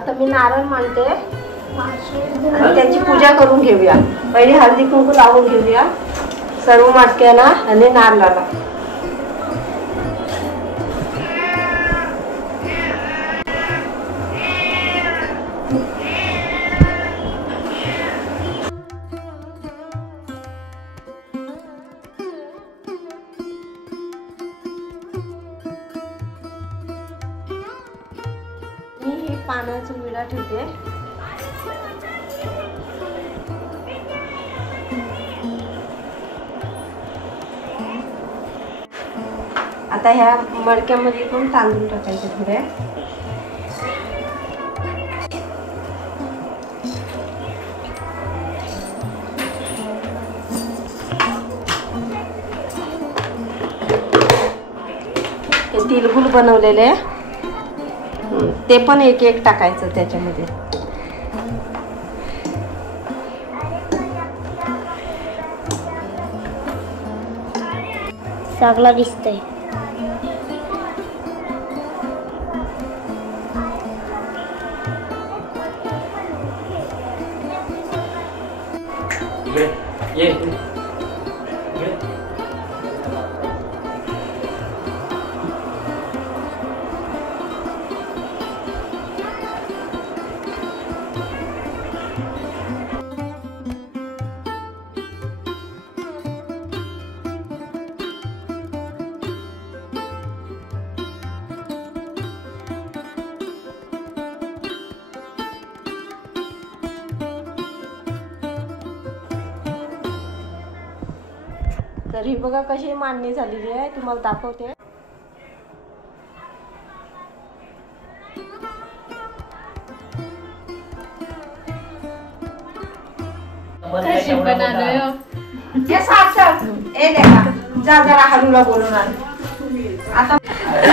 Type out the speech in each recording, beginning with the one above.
आता मी नारळ मांडते आणि त्याची पूजा करून घेऊया. पहिले हळदी कुंकू लावून घेऊया सर्व मटक्याला आणि नारळाला. मी हे पानाचा विडा ठेवते. आता ह्या मडक्यामध्ये पण तांदूळ टाकायचे थोडे. हे तिळगुळ बनवलेले ते पण एक एक टाकायचं त्याच्यामध्ये. चांगला दिसतंय. ये तर ही बघा कशी मांडणी झालेली आहे, तुम्हाला दाखवते. जरा हलूला बोलून आता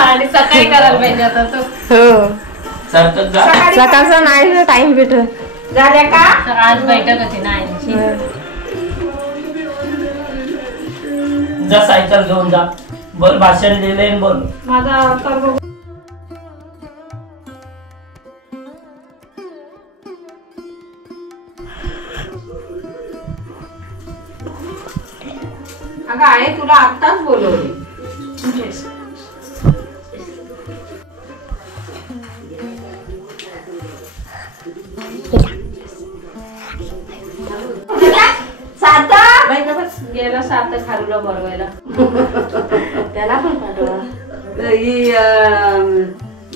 आणि सकाळी करायला पाहिजे आता तो. हो सकाळचा नाही टाइम भेटत. झाल्या का आज बैठक होती ना. जा सायकल घेऊन जा. बोल भाषण दिले बोल. माझा सर्व अगं आहे तुला आत्ताच बोलवले. गेला सार्थक खारूला बरवायला. त्याला पण पाठवा. ही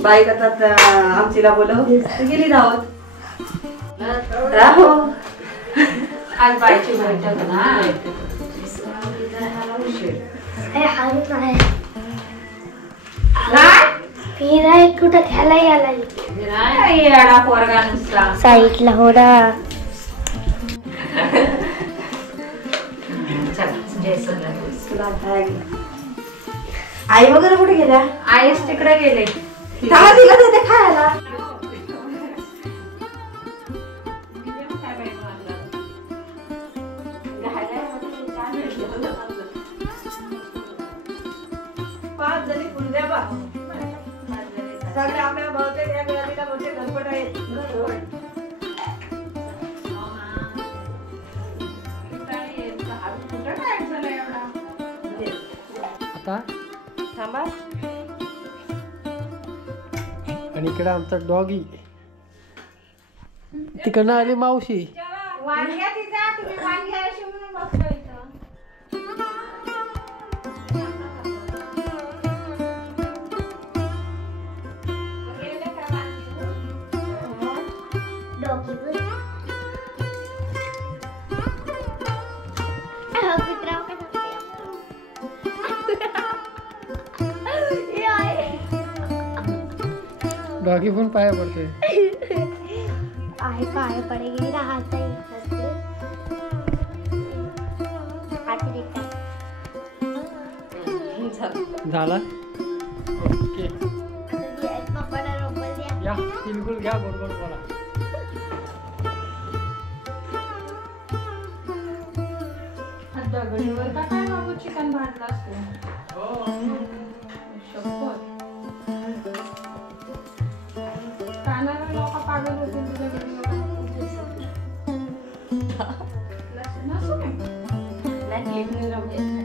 बाई करतात आमचीला बोलव गेली धावत. राहो आज बाईची बैठक ना. कुठं खेळायला याला पोरगा नुसता साईडला हो ना. आई वगैरे कुठे गेल्या? आईच तिकडे गेले. तिला देते खायला. पाच जणी पुंद्या बा सगळे आपल्या बहुतेक या गणपतीला मोठे गणपत आहेत. आता थांबा. आणि इकडे आमचा डॉगी. तिकडनं आली मावशी. वांग्या तिचा तुम्ही वांग्या शिवून बसलो इथं. डॉगी पण पाया पडते. आहे पाया पडेगी ना हात झाला. ओके या बिलकुल घ्या गोड गोड बोला. दगडीवर का काय बाबू चिकन भाजला असतो. शपथ जाणारे लोक पागल होतील तुझ्या घरी नसू काय नाही क्लिप नाही